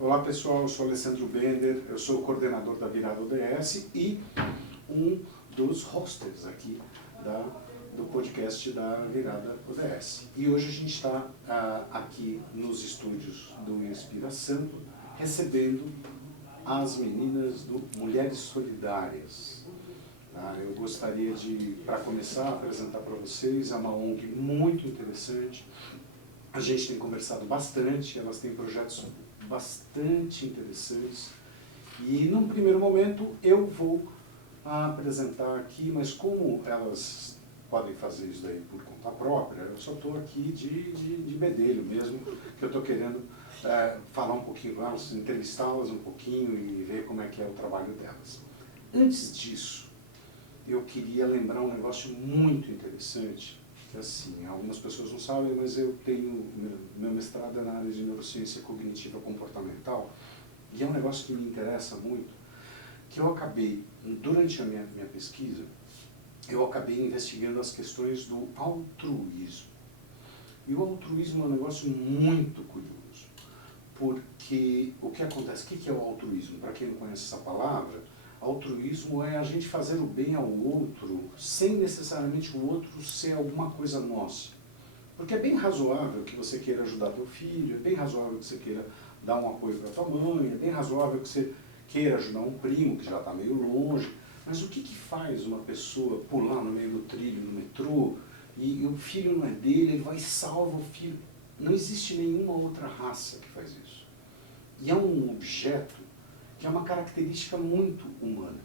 Olá pessoal, eu sou Alessandro Bender, eu sou o coordenador da Virada ODS e um dos hosters aqui do podcast da Virada ODS. E hoje a gente está aqui nos estúdios do Inspira Sampa, recebendo as meninas do Mulheres Solidárias. Eu gostaria de, para começar, apresentar para vocês, é uma ONG muito interessante. A gente tem conversado bastante, elas têm projetos bastante interessantes. E, num primeiro momento, eu vou apresentar aqui, mas como elas podem fazer isso daí por conta própria, eu só estou aqui de bedelho mesmo, que eu estou querendo falar um pouquinho com elas, entrevistá-las um pouquinho e ver como é que é o trabalho delas. Antes disso, eu queria lembrar um negócio muito interessante, que assim, algumas pessoas não sabem, mas eu tenho, meu mestrado é na área de neurociência cognitiva comportamental, e é um negócio que me interessa muito, que eu acabei, durante a minha pesquisa, eu acabei investigando as questões do altruísmo. E o altruísmo é um negócio muito curioso, porque o que acontece, o que é o altruísmo? Para quem não conhece essa palavra, altruísmo é a gente fazer o bem ao outro sem necessariamente o outro ser alguma coisa nossa. Porque é bem razoável que você queira ajudar teu filho, é bem razoável que você queira dar um apoio para tua mãe, é bem razoável que você queira ajudar um primo que já está meio longe. Mas o que faz uma pessoa pular no meio do trilho, no metrô, e o filho não é dele, ele vai e salva o filho? Não existe nenhuma outra raça que faz isso. E é um objeto que é uma característica muito humana.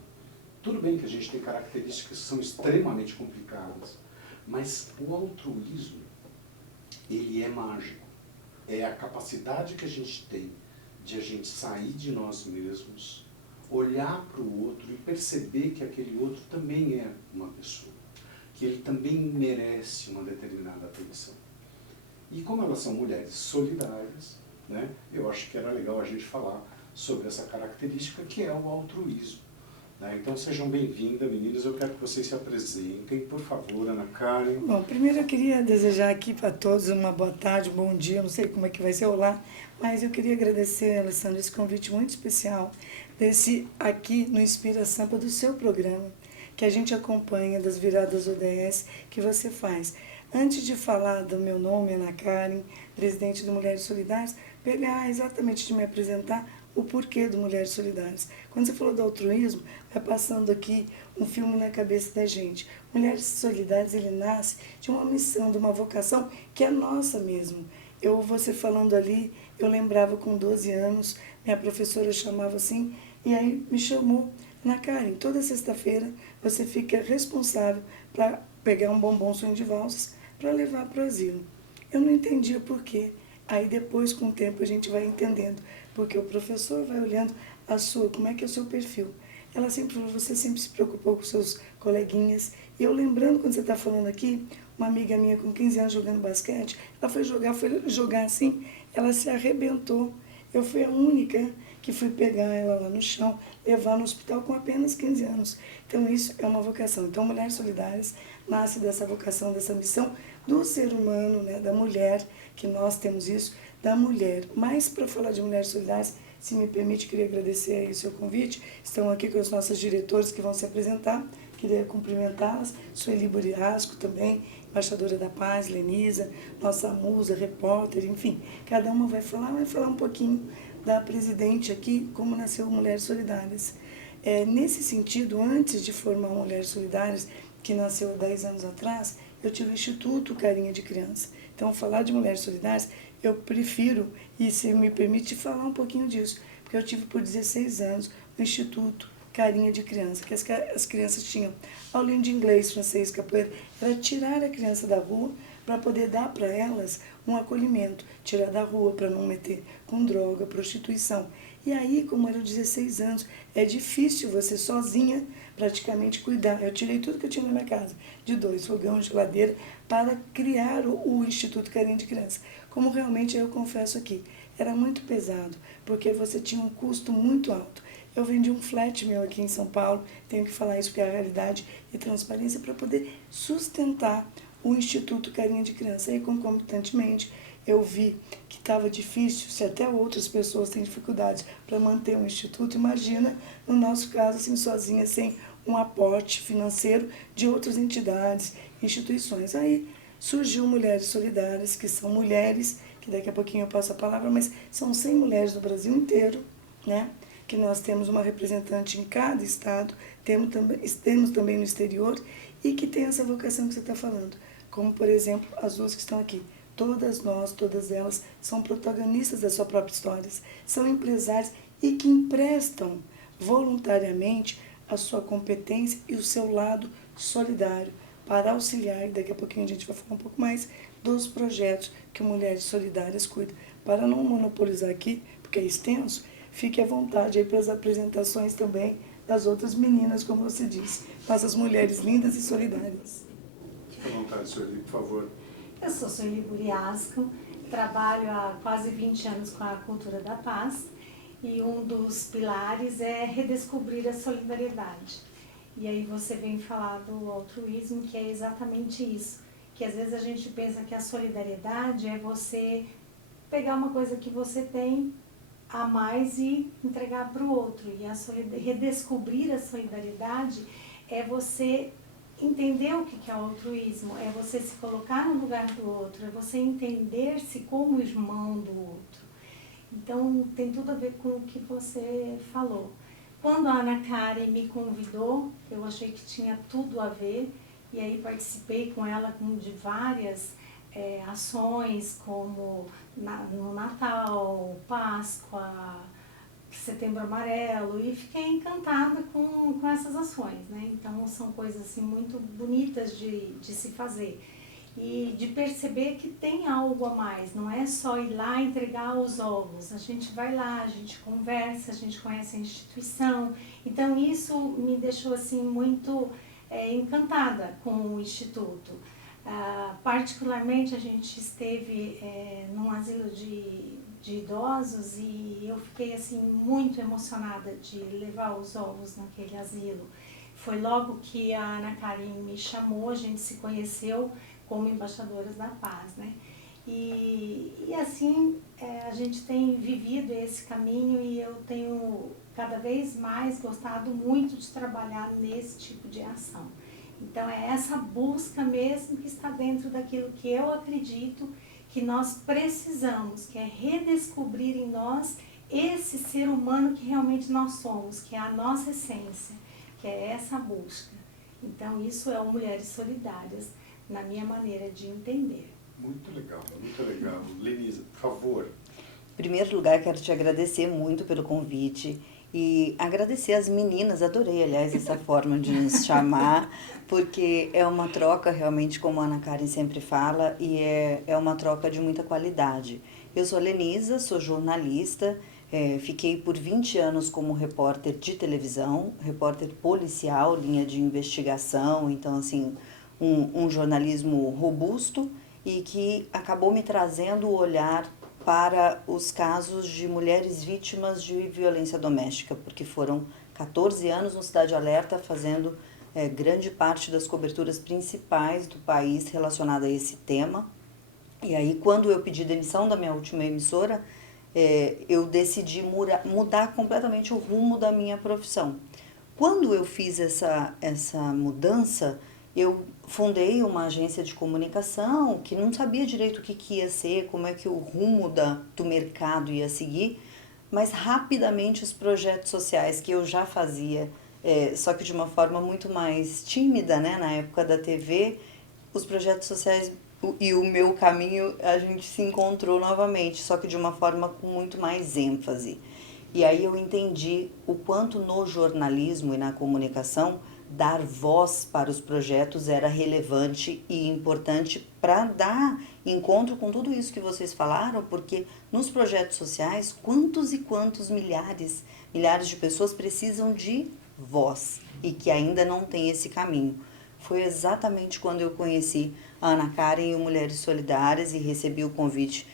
Tudo bem que a gente tem características que são extremamente complicadas, mas o altruísmo, ele é mágico. É a capacidade que a gente tem de a gente sair de nós mesmos, olhar para o outro e perceber que aquele outro também é uma pessoa, que ele também merece uma determinada atenção. E como elas são mulheres solidárias, né, eu acho que era legal a gente falar sobre essa característica que é o altruísmo. Então sejam bem-vindas, meninas, eu quero que vocês se apresentem, por favor, Ana Karen. Bom, primeiro eu queria desejar aqui para todos uma boa tarde, um bom dia, não sei como é que vai ser o lá, mas eu queria agradecer, Alessandro, esse convite muito especial, desse aqui no Inspira Sampa, do seu programa, que a gente acompanha, das viradas ODS que você faz. Antes de falar do meu nome, Ana Karen, presidente do Mulheres Solidárias, pegar exatamente de me apresentar o porquê do Mulheres Solidárias. Quando você falou do altruísmo, vai passando aqui um filme na cabeça da gente. Mulheres Solidárias, ele nasce de uma missão, de uma vocação que é nossa mesmo. Você falando ali, eu lembrava com 12 anos, minha professora chamava assim, e aí me chamou, Ana Karen, toda sexta-feira você fica responsável para pegar um bombom sonho de valsas para levar para o asilo. Eu não entendia por quê. Aí depois, com o tempo, a gente vai entendendo, porque o professor vai olhando como é que é o seu perfil. Ela sempre falou, você sempre se preocupou com seus coleguinhas. E eu lembrando, quando você está falando aqui, uma amiga minha com 15 anos jogando basquete, ela foi jogar assim, ela se arrebentou. Eu fui a única que fui pegar ela lá no chão, levar no hospital com apenas 15 anos. Então isso é uma vocação. Então Mulheres Solidárias nasce dessa vocação, dessa missão do ser humano, né, da mulher, que nós temos isso, da mulher. Mas para falar de Mulheres Solidárias, se me permite, queria agradecer aí o seu convite. Estão aqui com os nossos diretores que vão se apresentar. Queria cumprimentá-las. Sueli Buriasco também, embaixadora da paz, Lenisa, nossa musa, repórter, enfim. Cada uma vai falar um pouquinho da presidente aqui, como nasceu Mulheres Solidárias. Nesse sentido, antes de formar Mulheres Solidárias, que nasceu há 10 anos atrás, eu tive o Instituto Carinha de Criança. Então, falar de Mulheres Solidárias, eu prefiro, e se me permite, falar um pouquinho disso, porque eu tive por 16 anos o Instituto Carinha de Criança, que as crianças tinham aulinha de inglês, francês, capoeira, era tirar a criança da rua para poder dar para elas um acolhimento, tirar da rua para não meter com droga, prostituição. E aí, como eram 16 anos, é difícil você sozinha praticamente cuidar. Eu tirei tudo que eu tinha na minha casa, de 2 fogão, geladeira, para criar o Instituto Carinha de Criança. Como realmente eu confesso aqui, era muito pesado, porque você tinha um custo muito alto. Eu vendi um flat meu aqui em São Paulo, tenho que falar isso porque é a realidade e transparência, para poder sustentar o Instituto Carinha de Criança. E concomitantemente, eu vi que estava difícil, se até outras pessoas têm dificuldades para manter um instituto, imagina, no nosso caso, assim, sozinha, sem um aporte financeiro de outras entidades, instituições. Aí surgiu Mulheres Solidárias, que são mulheres, que daqui a pouquinho eu passo a palavra, mas são 100 mulheres do Brasil inteiro, né? Que nós temos uma representante em cada estado, temos também no exterior, e que tem essa vocação que você está falando, como, por exemplo, as duas que estão aqui. Todas nós, todas elas, são protagonistas da sua própria história, são empresárias e que emprestam voluntariamente a sua competência e o seu lado solidário para auxiliar, e daqui a pouquinho a gente vai falar um pouco mais, dos projetos que Mulheres Solidárias cuida. Para não monopolizar aqui, porque é extenso, fique à vontade aí para as apresentações também das outras meninas, como você disse, nossas mulheres lindas e solidárias. Fique à vontade, Sueli, por favor. Eu sou Sueli Buriasco, trabalho há quase 20 anos com a cultura da paz e um dos pilares é redescobrir a solidariedade. E aí você vem falar do altruísmo, que é exatamente isso, que às vezes a gente pensa que a solidariedade é você pegar uma coisa que você tem a mais e entregar para o outro. E redescobrir a solidariedade é você entender o que é o altruísmo, é você se colocar no lugar do outro, é você entender-se como irmão do outro. Então, tem tudo a ver com o que você falou. Quando a Ana Karen me convidou, eu achei que tinha tudo a ver, e aí participei com ela de várias ações, como no Natal, Páscoa, Setembro Amarelo, e fiquei encantada com essas ações, né? Então são coisas assim muito bonitas de se fazer e de perceber que tem algo a mais, não é só ir lá entregar os ovos, a gente vai lá, a gente conversa, a gente conhece a instituição, então isso me deixou assim muito encantada com o Instituto. Particularmente a gente esteve num asilo de idosos e eu fiquei assim muito emocionada de levar os ovos naquele asilo. Foi logo que a Ana Karen me chamou, a gente se conheceu como embaixadoras da paz, né? E assim a gente tem vivido esse caminho e eu tenho cada vez mais gostado muito de trabalhar nesse tipo de ação. Então é essa busca mesmo que está dentro daquilo que eu acredito que nós precisamos, que é redescobrir em nós esse ser humano que realmente nós somos, que é a nossa essência, que é essa busca. Então isso é o Mulheres Solidárias, na minha maneira de entender. Muito legal, muito legal. Lenisa, por favor. Em primeiro lugar, quero te agradecer muito pelo convite e agradecer às meninas, adorei, aliás, essa forma de nos chamar, porque é uma troca realmente, como a Ana Karen sempre fala, e é uma troca de muita qualidade. Eu sou a Lenisa, sou jornalista, fiquei por 20 anos como repórter de televisão, repórter policial, linha de investigação, então assim, um jornalismo robusto e que acabou me trazendo o olhar para os casos de mulheres vítimas de violência doméstica, porque foram 14 anos no Cidade Alerta fazendo grande parte das coberturas principais do país relacionada a esse tema. E aí, quando eu pedi demissão da minha última emissora, eu decidi mudar completamente o rumo da minha profissão. Quando eu fiz essa mudança, eu fundei uma agência de comunicação que não sabia direito o que ia ser, como é que o rumo do mercado ia seguir, mas rapidamente os projetos sociais que eu já fazia, só que de uma forma muito mais tímida, né? Na época da TV, os projetos sociais e o meu caminho, a gente se encontrou novamente, só que de uma forma com muito mais ênfase. E aí eu entendi o quanto no jornalismo e na comunicação dar voz para os projetos era relevante e importante para dar encontro com tudo isso que vocês falaram, porque nos projetos sociais, quantos e quantos milhares de pessoas precisam de voz e que ainda não tem esse caminho. Foi exatamente quando eu conheci a Ana Karen e o Mulheres Solidárias e recebi o convite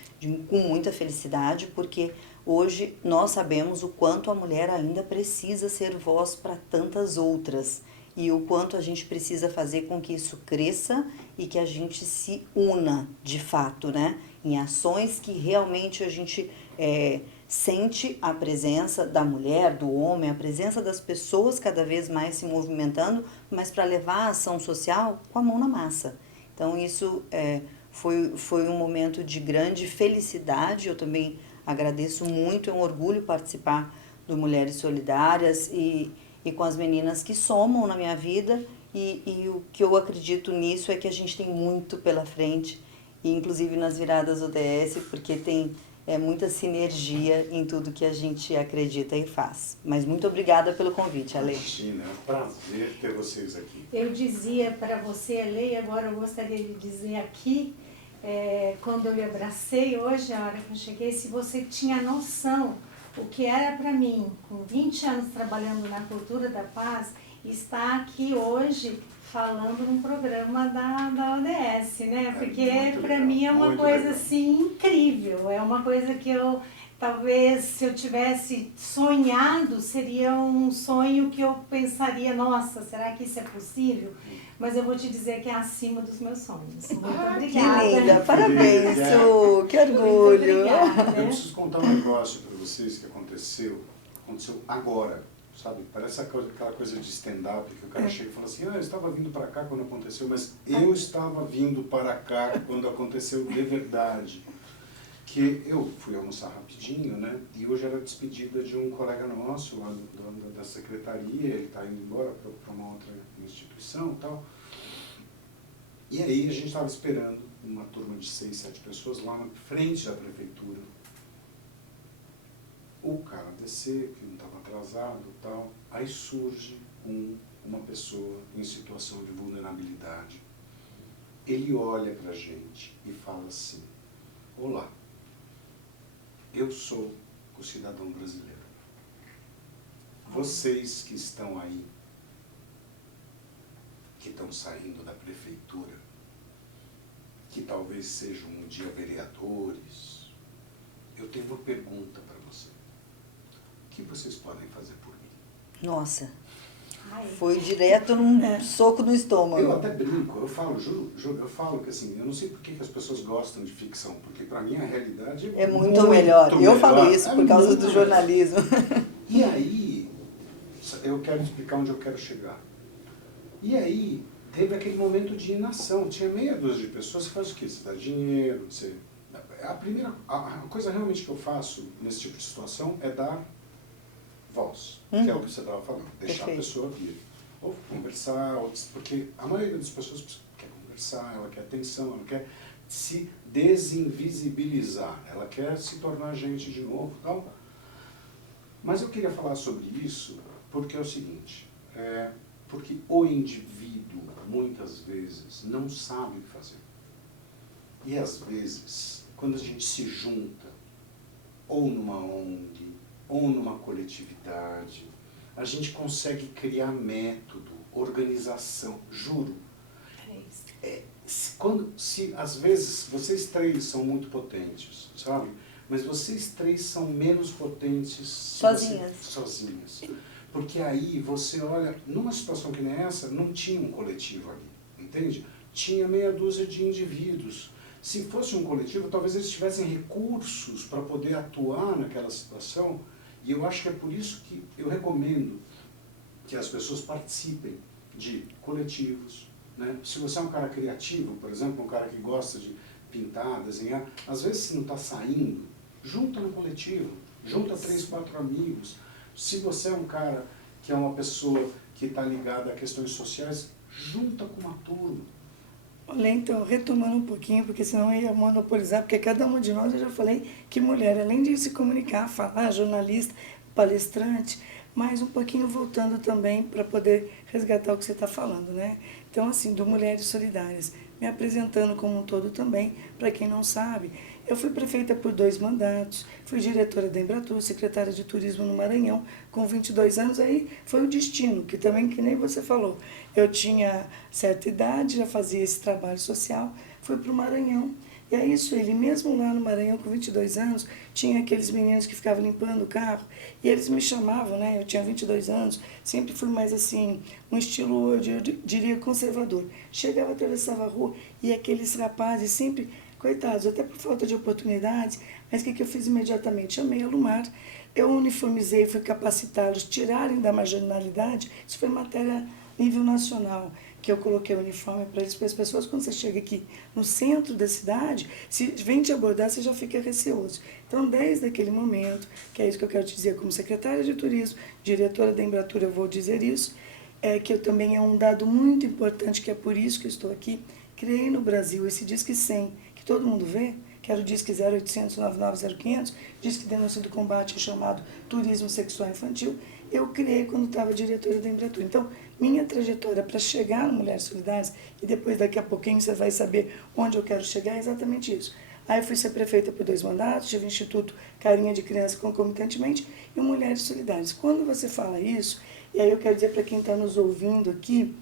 com muita felicidade, porque hoje nós sabemos o quanto a mulher ainda precisa ser voz para tantas outras e o quanto a gente precisa fazer com que isso cresça e que a gente se una de fato, né? em ações que realmente a gente sente a presença da mulher, do homem, a presença das pessoas cada vez mais se movimentando, mas para levar a ação social com a mão na massa. Então isso foi um momento de grande felicidade. Eu também agradeço muito, é um orgulho participar do Mulheres Solidárias e com as meninas que somam na minha vida, e o que eu acredito nisso é que a gente tem muito pela frente, e inclusive nas viradas ODS, porque tem muita sinergia em tudo que a gente acredita e faz. Mas muito obrigada pelo convite, Ale. Imagina, é um prazer ter vocês aqui. Eu dizia para você, Ale, e agora eu gostaria de dizer aqui, quando eu lhe abracei hoje, a hora que eu cheguei, se você tinha noção o que era para mim, com 20 anos trabalhando na cultura da paz, estar aqui hoje falando num programa da ODS, né? Porque para mim é uma coisa assim incrível, é uma coisa que eu, talvez, se eu tivesse sonhado, seria um sonho que eu pensaria, nossa, será que isso é possível? Mas eu vou te dizer que é acima dos meus sonhos. Muito obrigada. Que linda, parabéns, Su, que orgulho. Muito obrigada. Eu preciso contar um negócio para vocês que aconteceu agora, sabe? Parece aquela coisa de stand-up que o cara chega e fala assim, eu estava vindo para cá quando aconteceu, mas eu estava vindo para cá quando aconteceu de verdade. Que eu fui almoçar rapidinho, né? E hoje era a despedida de um colega nosso lá da secretaria, ele está indo embora para uma outra instituição e tal. E aí a gente estava esperando uma turma de 6, 7 pessoas lá na frente da prefeitura. O cara descer, que não estava atrasado e tal, aí surge uma pessoa em situação de vulnerabilidade. Ele olha para a gente e fala assim, olá, eu sou o cidadão brasileiro. Vocês que estão aí, que estão saindo da prefeitura, que talvez sejam um dia vereadores, eu tenho uma pergunta para você. O que vocês podem fazer por mim? Nossa, foi direto num soco no estômago. Eu até brinco, eu falo, juro, eu falo que assim, eu não sei por que as pessoas gostam de ficção, porque para mim a realidade é muito melhor. Eu falo isso por causa do jornalismo. E aí, eu quero explicar onde eu quero chegar. E aí, teve aquele momento de inação. Tinha meia dúzia de pessoas que fazem o quê? Você dá dinheiro, você... A coisa realmente que eu faço nesse tipo de situação é dar voz, que é o que você estava falando. Deixar a pessoa vir. Ou conversar, porque a maioria das pessoas quer conversar, ela quer atenção, ela quer se desinvisibilizar, ela quer se tornar gente de novo e tal. Mas eu queria falar sobre isso porque é o seguinte, porque o indivíduo, muitas vezes, não sabe o que fazer. E às vezes, quando a gente se junta, ou numa ONG, ou numa coletividade, a gente consegue criar método, organização, juro. Às vezes, vocês três são muito potentes, sabe? Mas vocês três são menos potentes sozinhas. Porque aí você olha, numa situação que nem essa, não tinha um coletivo ali, entende? Tinha meia dúzia de indivíduos. Se fosse um coletivo, talvez eles tivessem recursos para poder atuar naquela situação. E eu acho que é por isso que eu recomendo que as pessoas participem de coletivos, né? Se você é um cara criativo, por exemplo, um cara que gosta de pintar, desenhar, às vezes se não está saindo, junta no coletivo, junta 3, 4 amigos. Se você é um cara que é uma pessoa que está ligada a questões sociais, junta com uma turma. Olha, então, retomando um pouquinho, porque senão eu ia monopolizar, porque cada uma de nós, eu já falei que mulher, além de se comunicar, falar, jornalista, palestrante, mas um pouquinho voltando também para poder resgatar o que você está falando, né? Então, assim, do Mulheres Solidárias, me apresentando como um todo também, para quem não sabe, eu fui prefeita por 2 mandatos, fui diretora da Embratur, secretária de Turismo no Maranhão, com 22 anos, aí foi o destino, que também, que nem você falou, eu tinha certa idade, já fazia esse trabalho social, fui para o Maranhão, e é isso, ele mesmo lá no Maranhão, com 22 anos, tinha aqueles meninos que ficavam limpando o carro, e eles me chamavam, né? Eu tinha 22 anos, sempre fui mais assim, um estilo, eu diria, conservador. Chegava, atravessava a rua, e aqueles rapazes sempre coitados, até por falta de oportunidades, mas o que eu fiz imediatamente? Chamei a Lumar, eu uniformizei, fui capacitá-los, tirarem da marginalidade, isso foi matéria nível nacional, que eu coloquei o uniforme para eles, para as pessoas, quando você chega aqui no centro da cidade, se vem te abordar, você já fica receoso. Então, desde aquele momento, que é isso que eu quero te dizer, como secretária de turismo, diretora da Embratur, eu vou dizer isso, que eu também é um dado muito importante, que é por isso que eu estou aqui, criei no Brasil esse Disque 100, que todo mundo vê, que era o Disque 0800 99 0500, Disque Denúncia do Combate, chamado Turismo Sexual Infantil, eu criei quando estava diretora da Embratur. Então, minha trajetória para chegar no Mulheres Solidárias, e depois daqui a pouquinho você vai saber onde eu quero chegar, é exatamente isso. Aí eu fui ser prefeita por 2 mandatos, tive o Instituto Carinha de Criança concomitantemente e o Mulheres Solidárias. Quando você fala isso, e aí eu quero dizer para quem está nos ouvindo aqui,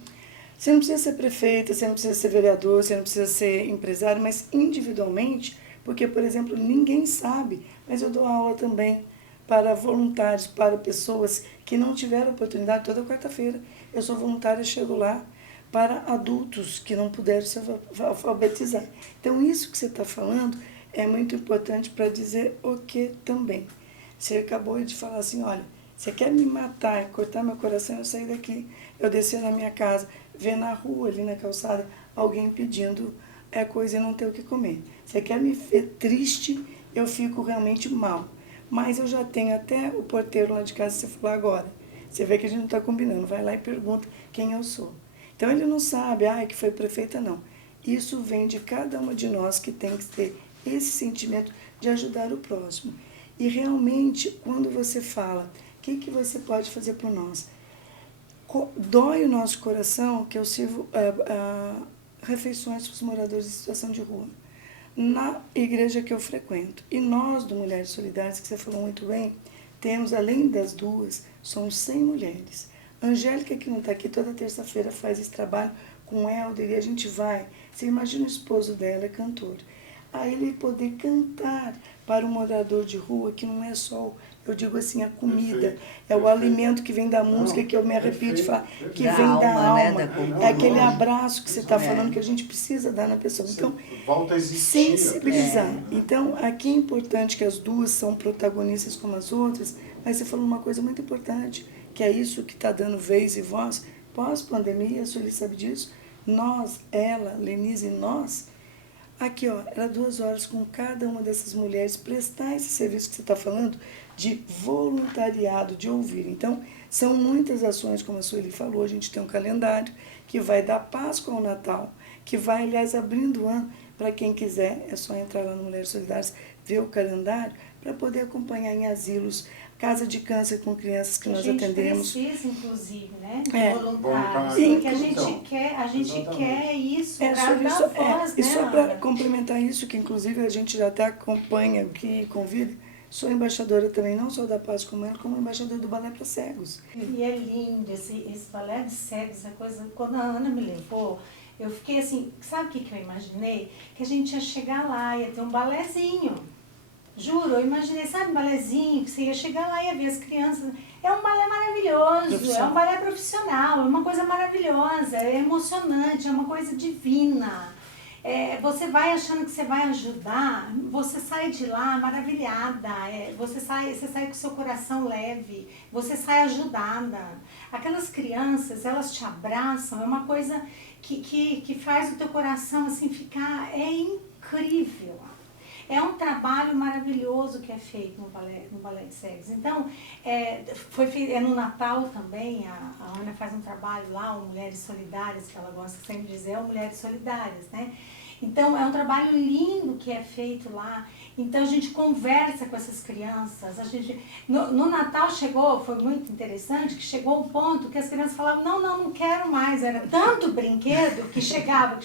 você não precisa ser prefeita, você não precisa ser vereador, você não precisa ser empresário, mas individualmente, porque, por exemplo, ninguém sabe, mas eu dou aula também para voluntários, para pessoas que não tiveram oportunidade. Toda quarta-feira eu sou voluntária e chego lá para adultos que não puderam se alfabetizar. Então, isso que você está falando é muito importante para dizer o que também. Você acabou de falar assim, olha, você quer me matar, cortar meu coração, eu sair daqui, eu descer na minha casa, ver na rua, ali na calçada, alguém pedindo coisa e não ter o que comer. Você quer me ver triste, eu fico realmente mal. Mas eu já tenho até o porteiro lá de casa, você falou agora. Você vê que a gente não está combinando, vai lá e pergunta quem eu sou. Então ele não sabe, que foi prefeita, não. Isso vem de cada uma de nós que tem que ter esse sentimento de ajudar o próximo. E realmente, quando você fala, o que você pode fazer por nós? Dói o nosso coração que eu sirvo refeições para os moradores em situação de rua, na igreja que eu frequento. E nós, do Mulheres Solidárias, que você falou muito bem, temos, além das 2, são 100 mulheres. A Angélica, que não está aqui, toda terça-feira faz esse trabalho com o Helder, e a gente vai. Você imagina o esposo dela, é cantor. Aí ele poder cantar para um morador de rua, que não é só, eu digo assim, a comida, o alimento que vem da música, que eu me arrepio de falar, que Da vem da alma, né, alma, da aquele abraço que você está É. falando, que a gente precisa dar na pessoa. Então, volta a existir. sensibilizar. Então, aqui é importante que as 2 são protagonistas como as outras, mas você falou uma coisa muito importante, que é isso que está dando vez e voz. Pós-pandemia, a Sueli sabe disso, nós, ela, Lenise e nós, aqui, era 2 horas com cada uma dessas mulheres, prestar esse serviço que você está falando, de voluntariado, de ouvir. Então, são muitas ações, como a Sueli falou, a gente tem um calendário que vai da Páscoa ao Natal, que vai, aliás, abrindo o ano, para quem quiser, é só entrar lá no Mulheres Solidárias, ver o calendário, para poder acompanhar em asilos, casa de câncer com crianças que nós atendemos. A gente precisa, inclusive, né, voluntários. porque a gente Então, quer isso para sobre dar isso, voz, e né, só para Ana? complementar isso, que inclusive a gente já até acompanha, que convida, sou embaixadora também, não só da Paz Comendo, como embaixadora do Balé para Cegos. E é lindo esse balé de cegos, essa coisa. Quando a Ana me levou, eu fiquei assim, sabe o que eu imaginei? Que a gente ia chegar lá, ia ter um balézinho. Juro, eu imaginei, sabe, um balézinho, que você ia chegar lá e ia ver as crianças. É um balé maravilhoso, é um balé profissional, é uma coisa maravilhosa, é emocionante, é uma coisa divina. Você vai achando que você vai ajudar, você sai de lá maravilhada, você sai com o seu coração leve, você sai ajudada. Aquelas crianças, elas te abraçam, é uma coisa que faz o teu coração assim ficar, é incrível. É um trabalho maravilhoso que é feito no Balé de Cegos. Então, no Natal também, a Ana faz um trabalho lá, o Mulheres Solidárias, que ela gosta sempre de dizer, Mulheres Solidárias, né? Então, é um trabalho lindo que é feito lá. Então, a gente conversa com essas crianças. No Natal foi muito interessante, que chegou um ponto que as crianças falavam, não quero mais. Era tanto brinquedo que chegava,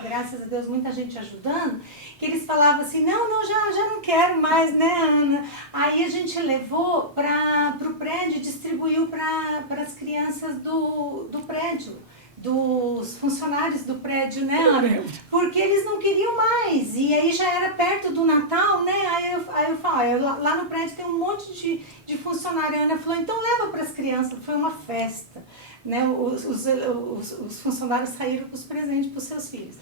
graças a Deus, muita gente ajudando, que eles falavam assim, já não quero mais, né, Ana? Aí a gente levou para o prédio, distribuiu para as crianças do prédio, dos funcionários do prédio, né, Ana? Porque eles não queriam mais. E aí já era perto do Natal, né? Aí eu falo, lá no prédio tem um monte de funcionário. A Ana falou, então leva para as crianças. Foi uma festa, né? Os funcionários saíram com os presentes para os seus filhos.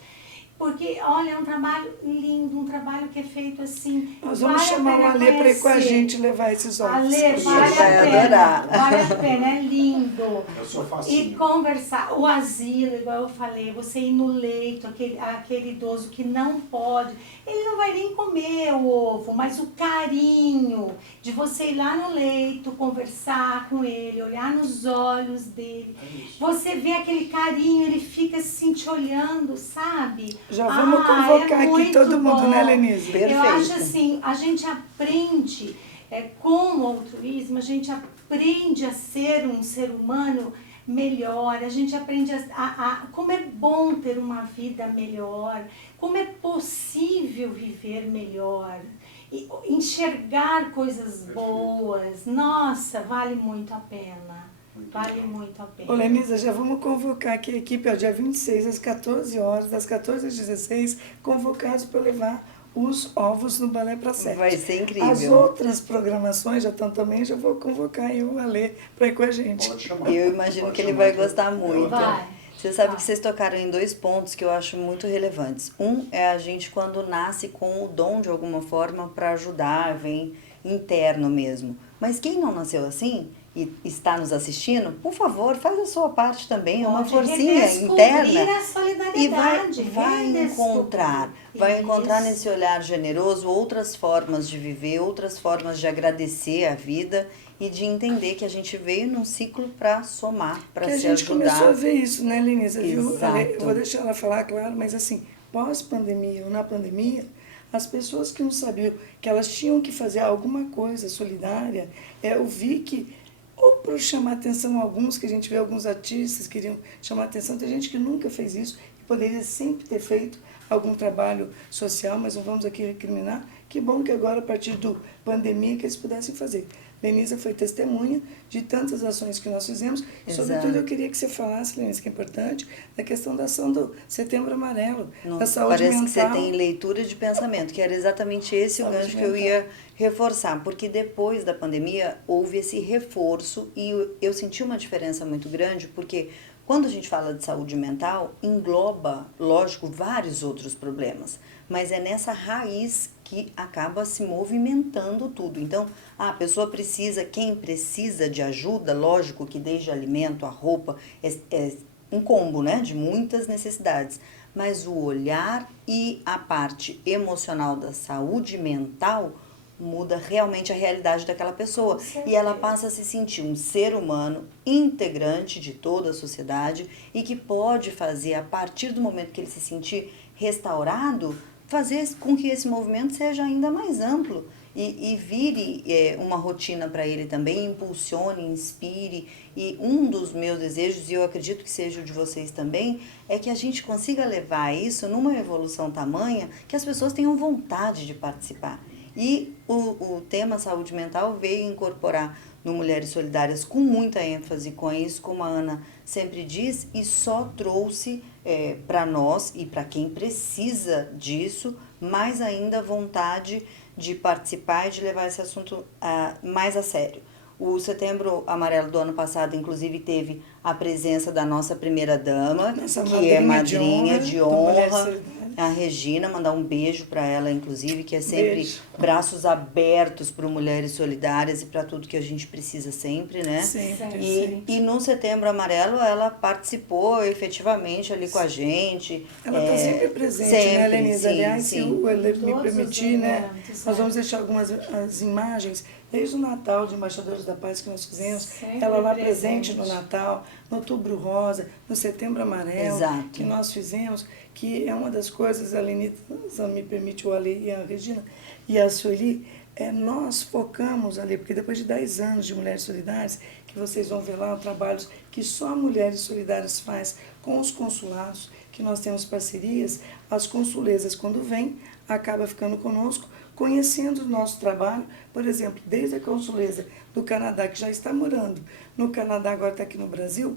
Porque, olha, é um trabalho lindo, um trabalho que é feito assim. Nós vamos chamar o Alê para ir com a gente levar esses ovos. Alê, vale vai a pena, adorar. vale a pena, é lindo. Eu sou E facinho. conversar, o asilo, igual eu falei, você ir no leito, aquele idoso que não pode, ele não vai nem comer o ovo, mas o carinho de você ir lá no leito, conversar com ele, olhar nos olhos dele, você vê aquele carinho, ele fica assim te olhando, sabe? Já vamos convocar aqui muito todo mundo, bom. né, Lenise? Perfeito. Eu acho assim, a gente aprende com o altruísmo, a gente aprende a ser um ser humano melhor, a gente aprende como é bom ter uma vida melhor, como é possível viver melhor, e enxergar coisas boas, nossa, vale muito a pena, vale muito a pena. Ô, Lenisa, já vamos convocar aqui a equipe, ó, dia 26 às 14 horas, das 14 às 16, convocados para levar os ovos no Balé para Sete. Vai ser incrível. As outras programações já estão também, já vou convocar aí o Alê para ir com a gente. Pode chamar. Eu imagino Pode que ele chamar vai que gostar ela muito. Vai. Você sabe Vai. que vocês tocaram em 2 pontos que eu acho muito relevantes. Um é a gente quando nasce com o dom de alguma forma para ajudar, vem interno mesmo. Mas quem não nasceu assim e está nos assistindo, por favor, faz a sua parte também, é uma Pode forcinha redescobrir interna. a solidariedade, E vai encontrar Isso. nesse olhar generoso outras formas de viver, outras formas de agradecer a vida e de entender que a gente veio num ciclo para somar, para Que a se gente começou a ajudar. ver isso, né, Lenisa? Viu? Exato. Eu vou deixar ela falar, claro, mas assim, pós-pandemia ou na pandemia, as pessoas que não sabiam que elas tinham que fazer alguma coisa solidária, eu vi que, ou para chamar atenção alguns, que a gente vê alguns artistas que queriam chamar atenção, tem gente que nunca fez isso e poderia sempre ter feito algum trabalho social, mas não vamos aqui recriminar. Que bom que agora, a partir da pandemia, que eles pudessem fazer. Lenisa foi testemunha de tantas ações que nós fizemos. Exato. Sobretudo, eu queria que você falasse, Lenisa, que é importante, da questão da ação do Setembro Amarelo, Não, da saúde parece mental. que você tem leitura de pensamento, que era exatamente esse o Saúde gancho que eu mental. ia reforçar, porque depois da pandemia houve esse reforço e eu senti uma diferença muito grande, porque quando a gente fala de saúde mental, engloba, lógico, vários outros problemas, mas é nessa raiz que acaba se movimentando tudo. Então, a pessoa precisa, quem precisa de ajuda, lógico que desde alimento, a roupa, é um combo, né, de muitas necessidades, mas o olhar e a parte emocional da saúde mental muda realmente a realidade daquela pessoa. E ela passa a se sentir um ser humano integrante de toda a sociedade e que pode fazer, a partir do momento que ele se sentir restaurado, fazer com que esse movimento seja ainda mais amplo e vire uma rotina para ele também, impulsione, inspire. E um dos meus desejos, e eu acredito que seja o de vocês também, é que a gente consiga levar isso numa evolução tamanha que as pessoas tenham vontade de participar. E o tema saúde mental veio incorporar no Mulheres Solidárias com muita ênfase com isso, como a Ana sempre diz, e só trouxe para nós e para quem precisa disso, mais ainda vontade de participar e de levar esse assunto mais a sério. O Setembro Amarelo do ano passado, inclusive, teve a presença da nossa primeira-dama, que é madrinha de honra, a Regina, mandar um beijo para ela, inclusive, que é sempre Beijo. braços abertos para Mulheres Solidárias e para tudo que a gente precisa sempre, né? Sempre. E no Setembro Amarelo ela participou efetivamente ali com a gente. Ela está sempre presente, sempre, né, Lenisa? sim, Aliás, sim. se o Ele me Todos os permitir, né, eventos, nós vamos deixar algumas as imagens, desde o Natal de Embaixadores da Paz que nós fizemos, Sempre ela lá presente. presente no Natal, no Outubro Rosa, no Setembro Amarelo, Exato. que nós fizemos, que é uma das coisas, a Lenisa me permite, o Ale e a Regina, e a Sueli, nós focamos ali, porque depois de 10 anos de Mulheres Solidárias, que vocês vão ver lá, trabalhos que só Mulheres Solidárias faz com os consulados, que nós temos parcerias, as consulesas, quando vêm, acaba ficando conosco, conhecendo o nosso trabalho, por exemplo, desde a consuleza do Canadá, que já está morando no Canadá, agora está aqui no Brasil,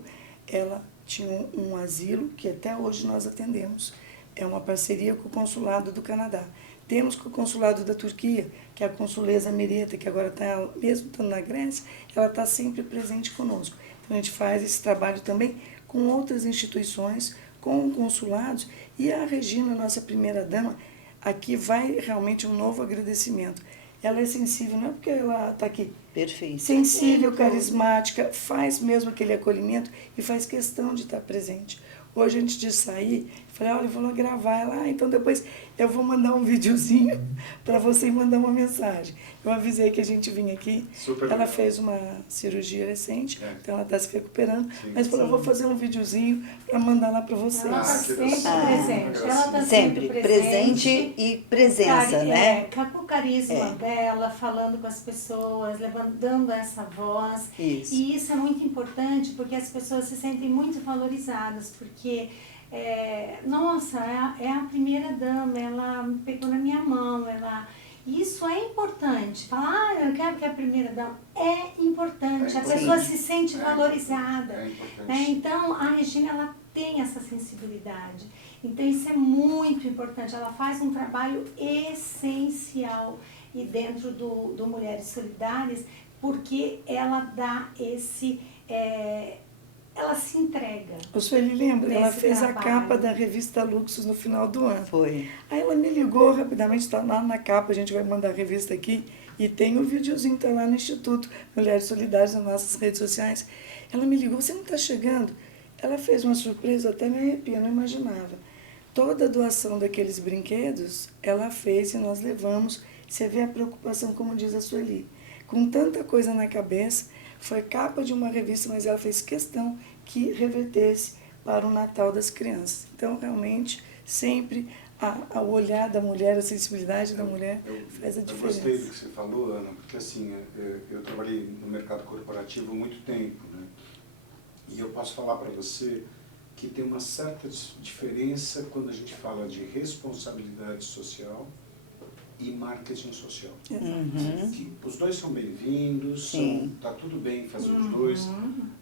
ela tinha um asilo que até hoje nós atendemos. É uma parceria com o consulado do Canadá. Temos com o consulado da Turquia, que é a consuleza Mereta, que agora está, mesmo estando na Grécia, ela está sempre presente conosco. Então a gente faz esse trabalho também com outras instituições, com consulados. E a Regina, nossa primeira-dama, aqui vai realmente um novo agradecimento. Ela é sensível, não é porque ela está aqui. Perfeito. Sensível, carismática, faz mesmo aquele acolhimento e faz questão de estar presente. Hoje, antes de sair, falei, olha, eu vou lá gravar. Ela, então depois eu vou mandar um videozinho para você e mandar uma mensagem. Eu avisei que a gente vinha aqui. Super ela legal. fez uma cirurgia recente, É. então ela está se recuperando. Sim, mas falou, eu vou fazer um videozinho para mandar lá para Ela vocês. está que sempre gracinha. presente. Ela está Sempre presente e presença, né? Com o carisma dela, falando com as pessoas, dando essa voz. Isso. E isso é muito importante porque as pessoas se sentem muito valorizadas, porque, nossa, é a primeira dama, ela me pegou na minha mão, isso é importante. Falar, eu quero que a primeira dama é importante, a pessoa se sente valorizada. É importante. Né? Então, a Regina, ela tem essa sensibilidade. Então, isso é muito importante. Ela faz um trabalho essencial e dentro do Mulheres Solidárias, porque ela dá esse... ela se entrega. O Sueli lembra? Ela Nesse fez trabalho. a capa da revista Luxus no final do ano. Foi. Aí ela me ligou rapidamente, está lá na capa, a gente vai mandar a revista aqui, e tem o videozinho, está lá no Instituto Mulheres Solidárias, nas nossas redes sociais. Ela me ligou, você não está chegando? Ela fez uma surpresa, até me arrepia, não imaginava. Toda a doação daqueles brinquedos, ela fez e nós levamos. Você vê a preocupação, como diz a Sueli. Com tanta coisa na cabeça, foi capa de uma revista, mas ela fez questão que revertesse para o Natal das crianças. Então, realmente, sempre o olhar da mulher, a sensibilidade da mulher faz a Eu diferença. gostei do que você falou, Ana, porque assim, eu trabalhei no mercado corporativo há muito tempo, né? E eu posso falar para você que tem uma certa diferença quando a gente fala de responsabilidade social e marketing social. Que os dois são bem-vindos, tá tudo bem fazer os dois,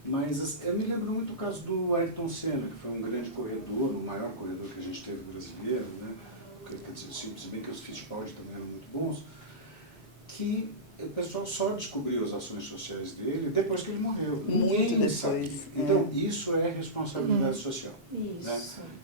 mas eu me lembro muito o caso do Ayrton Senna, que foi um grande corredor, o maior corredor que a gente teve brasileiro, né? Quer dizer, se bem que os Fittipaldi também eram muito bons, que o pessoal só descobriu as ações sociais dele depois que ele morreu. Ninguém depois, sabe. Então, isso é responsabilidade social. Isso. Né?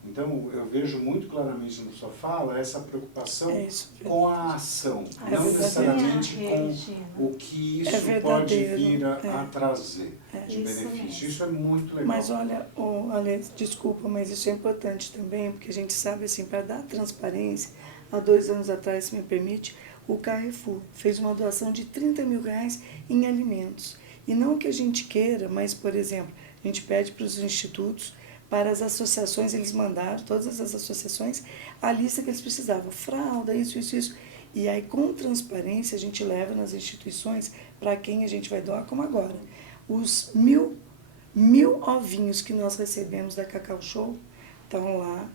Então, eu vejo muito claramente na sua fala essa preocupação isso, com a ação, É não necessariamente Regina. com o que É isso pode verdadeiro, vir a trazer de Isso benefício. mesmo. Isso é muito legal. Mas olha, Ale, desculpa, mas isso é importante também, porque a gente sabe, assim, para dar transparência, há 2 anos atrás, se me permite, o Carrefour fez uma doação de R$30 mil em alimentos. E não que a gente queira, mas, por exemplo, a gente pede para os institutos, para as associações, eles mandaram, todas as associações, a lista que eles precisavam, fralda, isso. E aí, com transparência, a gente leva nas instituições para quem a gente vai doar, como agora. Os mil ovinhos que nós recebemos da Cacau Show estão lá,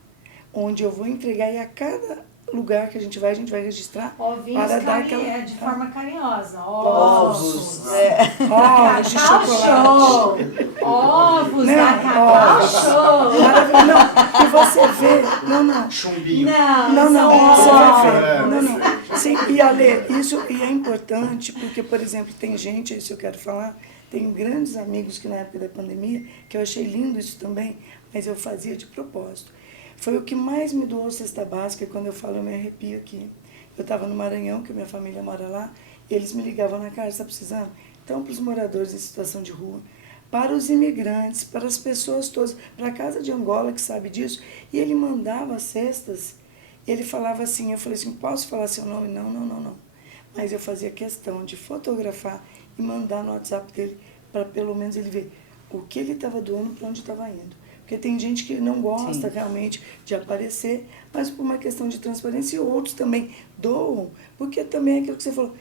onde eu vou entregar, e a cada lugar que a gente vai registrar Ovinhos para dar aquela... de forma carinhosa. Ovos. Ovos de Cacau chocolate. Show. Ovos Não, da Cacau ovos. Show. Maravilha, não, e você vê, não, Chumbinho. não, você vai ver, É, não. Sim, e Ale, isso e é importante, porque, por exemplo, tem gente, isso eu quero falar, tem grandes amigos que na época da pandemia, que eu achei lindo isso também, mas eu fazia de propósito. Foi o que mais me doou cesta básica, e quando eu falo eu me arrepio aqui. Eu estava no Maranhão, que minha família mora lá, e eles me ligavam na casa, está precisando? Então, para os moradores em situação de rua, para os imigrantes, para as pessoas todas, para a Casa de Angola, que sabe disso, e ele mandava cestas, ele falava assim, eu falei assim, posso falar seu nome? Não. Mas eu fazia questão de fotografar e mandar no WhatsApp dele, para pelo menos ele ver o que ele estava doando, para onde estava indo. Porque tem gente que não gosta realmente de aparecer, mas por uma questão de transparência, e outros também doam, porque também é aquilo que você falou,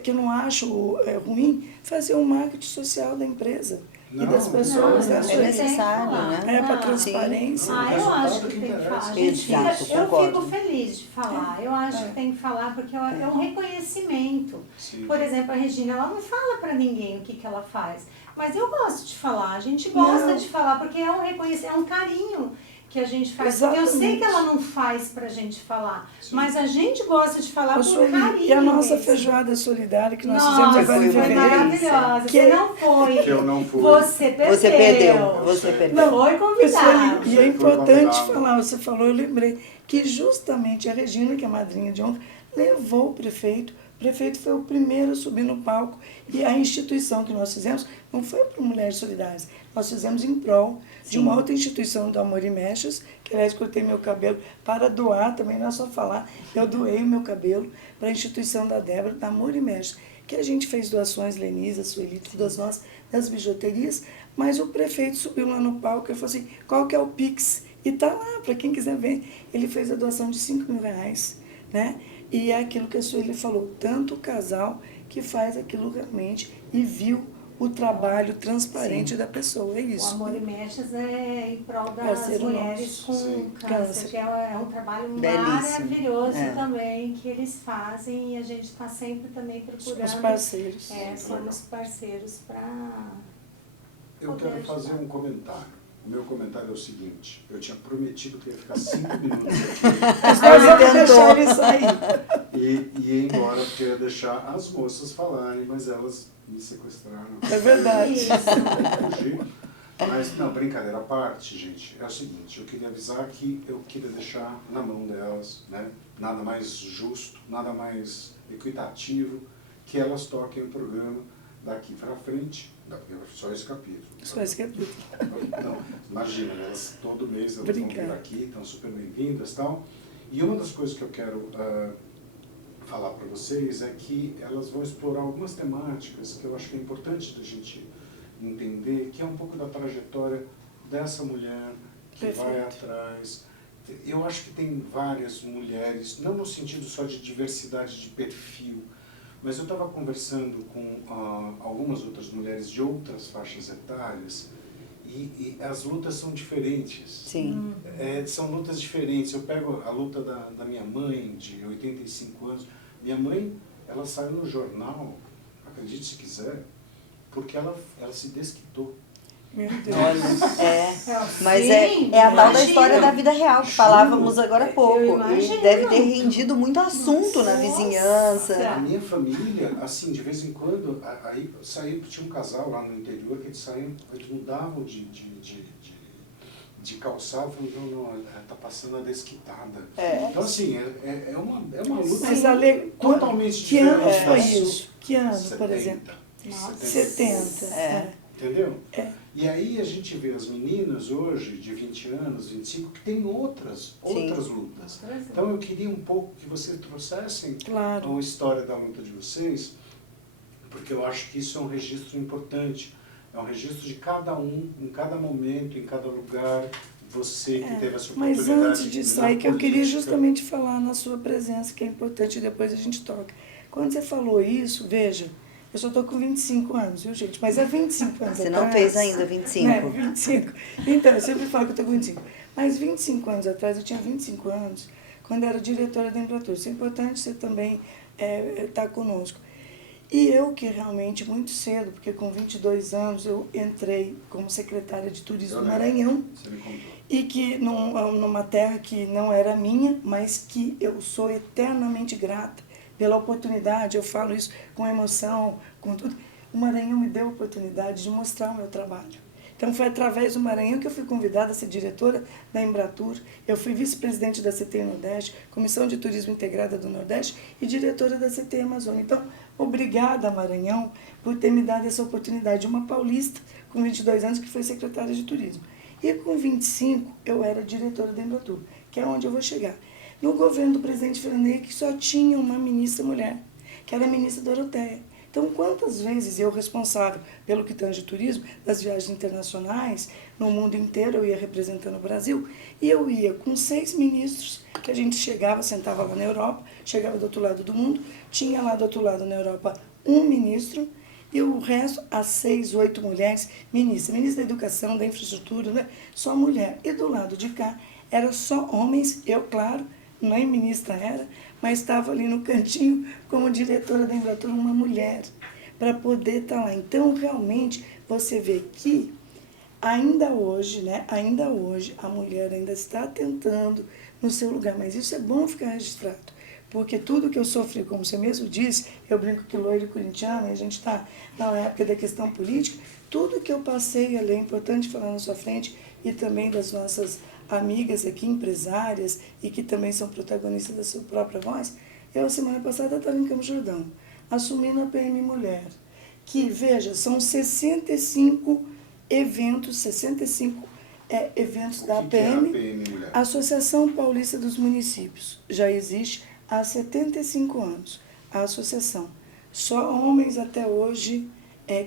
que eu não acho ruim fazer um marketing social da empresa e das pessoas. Não, né, É Sueli? necessário, né? Para transparência. Eu acho que tem que falar. Gente, Exato, eu concordo. fico feliz de falar. Eu acho que tem que falar porque é um reconhecimento. Sim. Por exemplo, a Regina, ela não fala para ninguém o que ela faz. Mas eu gosto de falar. A gente gosta de falar porque é um reconhecimento, é um carinho que a gente faz. Porque eu sei Exatamente. que ela não faz pra gente falar, Sim. mas a gente gosta de falar Ô, por Sueli, carinho. e a nossa mesmo. feijoada solidária que nós Nossa, fizemos agora em foi foi fevereiro. maravilhosa. Que- Você não foi. Que eu não fui. Você perdeu. Você perdeu, Eu você sei. perdeu. Foi Sueli, convidado. e é Foi importante convidado. falar, você falou, eu lembrei, que justamente a Regina, que é a madrinha de honra, levou o prefeito. O prefeito foi o primeiro a subir no palco e a instituição que nós fizemos não foi para Mulheres Solidárias, nós fizemos em prol de uma outra instituição do Amor e Mechas, que aliás cortei meu cabelo para doar, também não é só falar, eu doei o meu cabelo para a instituição da Débora, da Amor e Mechas, que a gente fez doações, Lenisa, Sueli, todas nós, das bijuterias, mas o prefeito subiu lá no palco e falou assim, qual que é o Pix? E tá lá, para quem quiser ver. Ele fez a doação de R$5.000, né? E é aquilo que a Sueli falou, tanto o casal que faz aquilo realmente e viu o trabalho transparente Sim. da pessoa, é O isso. Amor e Mechas é em prol das Parceiro mulheres nosso. com Sim. câncer, que é um trabalho Belíssimo. maravilhoso É. também, que eles fazem e a gente está sempre também procurando. Os parceiros. Somos parceiros para... Eu quero fazer um comentário. O meu comentário é o seguinte, eu tinha prometido que ia ficar 5 minutos aqui Mas nós Ele vamos tentou. deixar ele sair. e ir embora, porque eu ia deixar as moças falarem, mas elas me sequestraram. É verdade. Isso. Fugir. Mas, não, brincadeira à parte, gente, é o seguinte, eu queria avisar que eu queria deixar na mão delas, né, nada mais justo, nada mais equitativo, que elas toquem o programa daqui para frente, só esse capítulo. Só esse capítulo. Não, imagina, elas todo mês elas vão vir Obrigada. aqui, estão super bem-vindas e tal. E uma das coisas que eu quero falar para vocês é que elas vão explorar algumas temáticas que eu acho que é importante da gente entender, que é um pouco da trajetória dessa mulher que vai Perfeito. atrás. Eu acho que tem várias mulheres, não no sentido só de diversidade de perfil, mas eu estava conversando com algumas outras mulheres de outras faixas etárias e as lutas são diferentes. Sim. São lutas diferentes. Eu pego a luta da minha mãe, de 85 anos. Minha mãe, ela saiu no jornal, acredite se quiser, porque ela se desquitou. Meu Deus. Olha, mas Sim, é a tal da imagino. história da vida real que falávamos agora há pouco. Eu E imagino. deve ter rendido muito assunto na Nossa. vizinhança. A minha família, assim, de vez em quando, aí saiu, tinha um casal lá no interior que eles saíam, eles mudavam de calçado, falando, não, ela tá passando a desquitada. Então, assim, é uma luta Mas, Ale, totalmente que ano diferente foi da sua. isso? Que ano, 70, por exemplo? Nossa. 70. Entendeu? É. E aí a gente vê as meninas hoje, de 20 anos, 25, que têm outras lutas. Então eu queria um pouco que vocês trouxessem Claro. a história da luta de vocês, porque eu acho que isso é um registro importante. É um registro de cada um, em cada momento, em cada lugar. Você que teve essa oportunidade. Mas antes de na sair, que eu queria política. justamente falar na sua presença, que é importante, e depois a gente toca. Quando você falou isso, veja, eu só estou com 25 anos, viu, gente? Mas é 25 anos Você atrás. não fez ainda 25. Né, 25. Então, eu sempre falo que eu estou com 25. Mas 25 anos atrás, eu tinha 25 anos, quando eu era diretora da Embratur. Isso é importante você também estar conosco. E eu que realmente, muito cedo, porque com 22 anos eu entrei como secretária de Turismo do Maranhão, Você me contou. e que numa terra que não era minha, mas que eu sou eternamente grata pela oportunidade, eu falo isso com emoção, com tudo. O Maranhão me deu a oportunidade de mostrar o meu trabalho. Então foi através do Maranhão que eu fui convidada a ser diretora da Embratur, eu fui vice-presidente da CT Nordeste, Comissão de Turismo Integrada do Nordeste e diretora da CT Amazônia. Então, obrigada, Maranhão, por ter me dado essa oportunidade. Uma paulista com 22 anos que foi secretária de Turismo. E com 25 eu era diretora da Embratur, que é onde eu vou chegar. No governo do presidente Fernando Henrique só tinha uma ministra mulher, que era a ministra Doroteia. Então, quantas vezes eu, responsável pelo que tange turismo, das viagens internacionais, no mundo inteiro, eu ia representando o Brasil, e eu ia com 6 ministros, que a gente chegava, sentava lá na Europa, chegava do outro lado do mundo, tinha lá do outro lado na Europa um ministro, e o resto, as 6, 8 mulheres, ministra da Educação, da Infraestrutura, né? Só mulher. E do lado de cá, era só homens, eu, claro, nem ministra era, mas estava ali no cantinho como diretora da Embratur, uma mulher, para poder estar lá. Então, realmente, você vê que ainda hoje, né, ainda hoje, a mulher ainda está tentando no seu lugar, mas isso é bom ficar registrado, porque tudo que eu sofri, como você mesmo disse, eu brinco que loiro corintiano, e a gente está na época da questão política, tudo que eu passei ali, é importante falar na sua frente, e também das nossas amigas aqui, empresárias, e que também são protagonistas da sua própria voz. Eu, semana passada, estava em Campos do Jordão, assumindo a PM Mulher, que, veja, são 65 eventos, 65 eventos da O que é a APM, PM Mulher? Associação Paulista dos Municípios. Já existe há 75 anos a associação. Só homens até hoje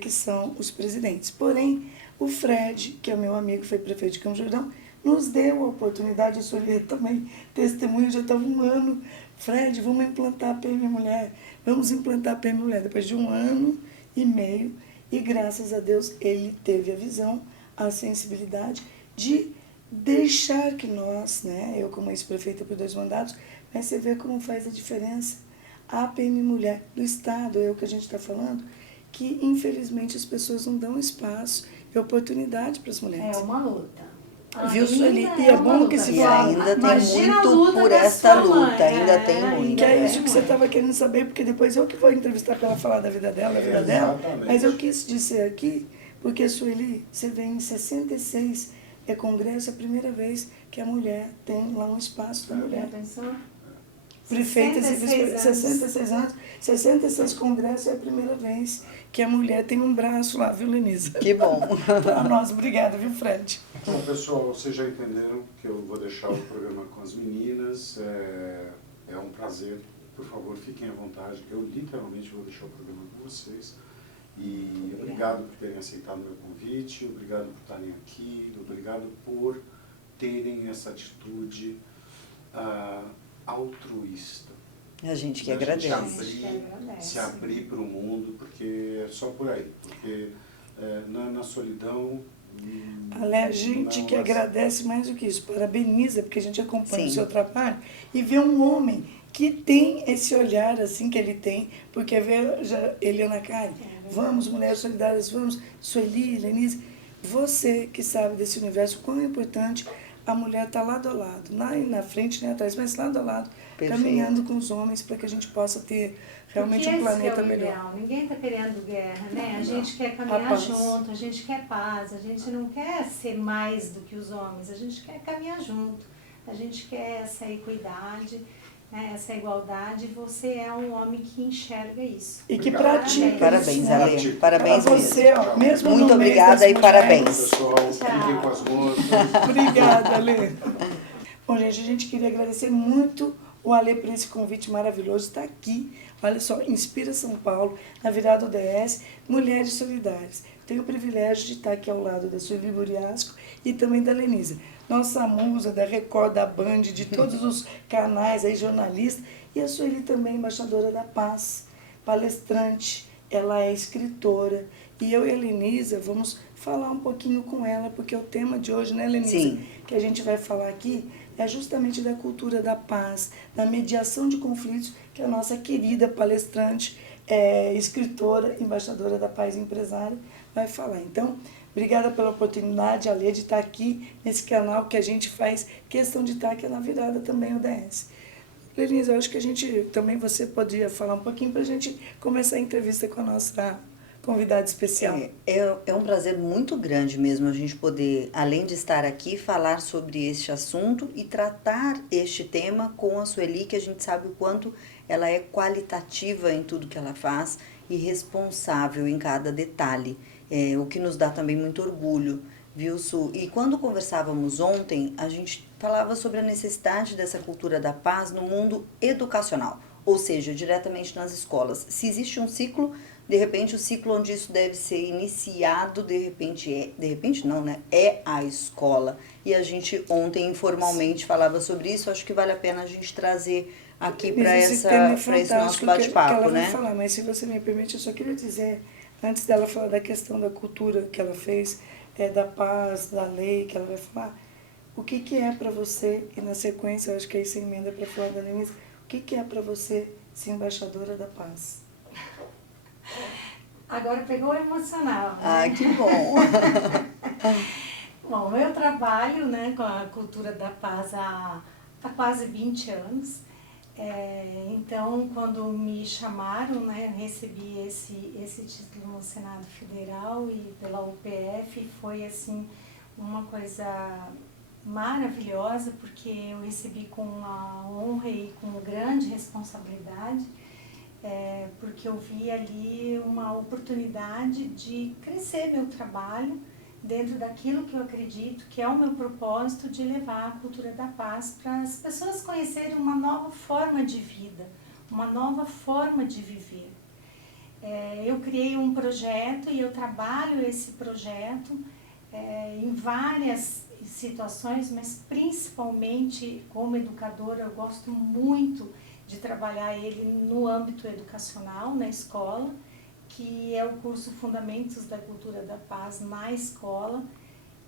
que são os presidentes. Porém, o Fred, que é meu amigo, foi prefeito de Campos do Jordão, nos deu a oportunidade, eu sou também testemunho, já estava um ano, Fred, vamos implantar a PM Mulher, vamos implantar a PM Mulher. Depois de 1 ano e meio, e graças a Deus ele teve a visão, a sensibilidade de deixar que nós, né, eu como ex-prefeita por 2 mandatos, mas você vê como faz a diferença. A PM Mulher do Estado, é o que a gente está falando, que infelizmente as pessoas não dão espaço e oportunidade para as mulheres. É uma luta. Viu, Sueli? Ainda E é uma bom luta. que se E fala. ainda tem Imagina a muito luta por da esta sua mãe. luta, ainda tem ainda muito. Que é tem isso que você muito. estava querendo saber, porque depois eu que vou entrevistar para ela falar da vida dela, Exatamente. mas eu quis dizer aqui, porque, Sueli, você vê em 66, congresso, a primeira vez que a mulher tem lá um espaço da mulher. Já pensou? Prefeitas e 66 66 anos, 66 congressos é a primeira vez que a mulher tem um braço lá, viu, Lenisa? Que bom. Para nós, obrigada, viu, Fred? Bom, pessoal, vocês já entenderam que eu vou deixar o programa com as meninas. É um prazer. Por favor, fiquem à vontade. Eu literalmente vou deixar o programa com vocês. E obrigado por terem aceitado o meu convite, obrigado por estarem aqui, obrigado por terem essa atitude altruísta. A gente que A gente agradece. se abrir para o mundo, porque é só por aí. Porque na solidão... Ale, a gente que agradece mais do que isso, parabeniza, porque a gente acompanha Sim. o seu trabalho e vê um homem que tem esse olhar assim que ele tem, porque veja, Eliana Kari, vamos, Mulheres Solidárias, vamos, Sueli, Lenise, você que sabe desse universo, quão é importante a mulher estar lado a lado, nem na frente nem atrás, mas lado a lado, Perfeito. caminhando com os homens para que a gente possa ter realmente um planeta melhor. Ideal. Ninguém está querendo guerra, né? A gente quer A caminhar paz. junto, a gente quer paz, a gente não quer ser mais do que os homens, a gente quer caminhar junto, a gente quer essa equidade, né? Essa igualdade, e você é um homem que enxerga isso. E que Obrigado. pratica. Parabéns, isso, né? Ale. Parabéns Pra você, mesmo. ó, mesmo Muito no mês obrigada das e mulheres. parabéns. Pessoal, fiquem com as moças. Obrigada, Ale. Bom, gente, a gente queria agradecer muito o Ale por esse convite maravilhoso. Está aqui, olha só, Inspira São Paulo, na virada ODS, Mulheres Solidárias. Tenho o privilégio de estar aqui ao lado da Sueli Buriasco e também da Lenisa, nossa musa da Record, da Band, de todos os canais, aí, jornalista. E a Sueli também, embaixadora da paz, palestrante, ela é escritora. E eu e a Lenisa vamos falar um pouquinho com ela, porque o tema de hoje, né, Lenisa? Sim. Que a gente vai falar aqui é justamente da cultura da paz, da mediação de conflitos, que a nossa querida palestrante, escritora, embaixadora da paz e empresária, vai falar. Então, obrigada pela oportunidade, Ale, de estar aqui nesse canal que a gente faz questão de estar aqui na virada também, o DS. Lenisa, eu acho que a gente, também você podia falar um pouquinho para a gente começar a entrevista com a nossa convidada especial. É um prazer muito grande mesmo a gente poder, além de estar aqui, falar sobre este assunto e tratar este tema com a Sueli, que a gente sabe o quanto ela é qualitativa em tudo que ela faz e responsável em cada detalhe, o que nos dá também muito orgulho, viu, Su? E quando conversávamos ontem, a gente falava sobre a necessidade dessa cultura da paz no mundo educacional, ou seja, diretamente nas escolas. Se existe um ciclo, de repente o ciclo onde isso deve ser iniciado, de repente não, né? É a escola. E a gente ontem informalmente falava sobre isso, acho que vale a pena a gente trazer aqui para esse nosso bate-papo, que ela né? vai falar, mas se você me permite, eu só queria dizer, antes dela falar da questão da cultura que ela fez, da paz, da lei que ela vai falar, o que é para você, e na sequência, eu acho que aí você emenda para falar da Lenise, o que é para você ser embaixadora da paz? Agora pegou o emocional. Né? Ah, que bom! Bom, eu trabalho, né, com a cultura da paz há quase 20 anos. Então, quando me chamaram, né, eu recebi esse título no Senado Federal e pela UPF, foi assim uma coisa maravilhosa, porque eu recebi com uma honra e com grande responsabilidade, porque eu vi ali uma oportunidade de crescer meu trabalho dentro daquilo que eu acredito que é o meu propósito de levar a cultura da paz para as pessoas conhecerem uma nova forma de vida, uma nova forma de viver. Eu criei um projeto e eu trabalho esse projeto em várias situações, mas principalmente como educadora eu gosto muito de trabalhar ele no âmbito educacional, na escola, que é o curso Fundamentos da Cultura da Paz na escola,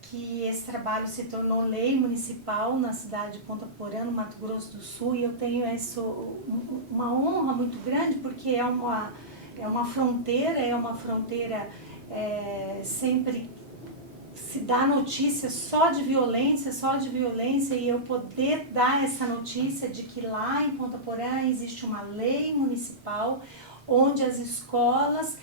que esse trabalho se tornou lei municipal na cidade de Ponta Porã, no Mato Grosso do Sul, e eu tenho uma honra muito grande, porque é uma fronteira sempre se dá notícia só de violência, e eu poder dar essa notícia de que lá em Ponta Porã existe uma lei municipal onde as escolas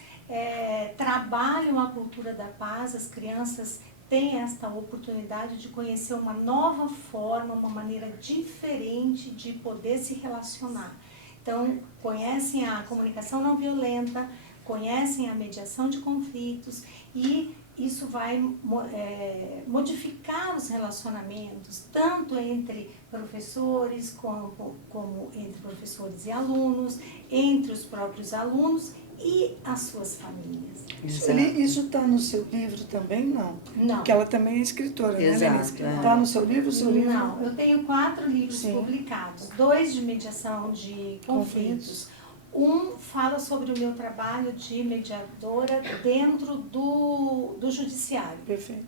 trabalham a cultura da paz, as crianças têm esta oportunidade de conhecer uma nova forma, uma maneira diferente de poder se relacionar. Então, conhecem a comunicação não violenta, conhecem a mediação de conflitos e isso vai modificar os relacionamentos, tanto entre professores, como entre professores e alunos, entre os próprios alunos e as suas famílias. Isso está no seu livro também, não? Não. Porque ela também é escritora, né, Exato, Lenise? Está no seu livro? Não, eu tenho 4 livros Sim. publicados, 2 de mediação de conflitos. Um fala sobre o meu trabalho de mediadora dentro do judiciário. Perfeito.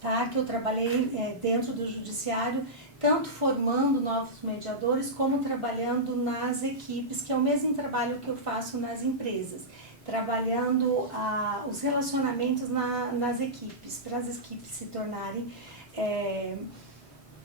Tá? Que eu trabalhei dentro do judiciário, tanto formando novos mediadores, como trabalhando nas equipes, que é o mesmo trabalho que eu faço nas empresas. Trabalhando os relacionamentos nas equipes, para as equipes se tornarem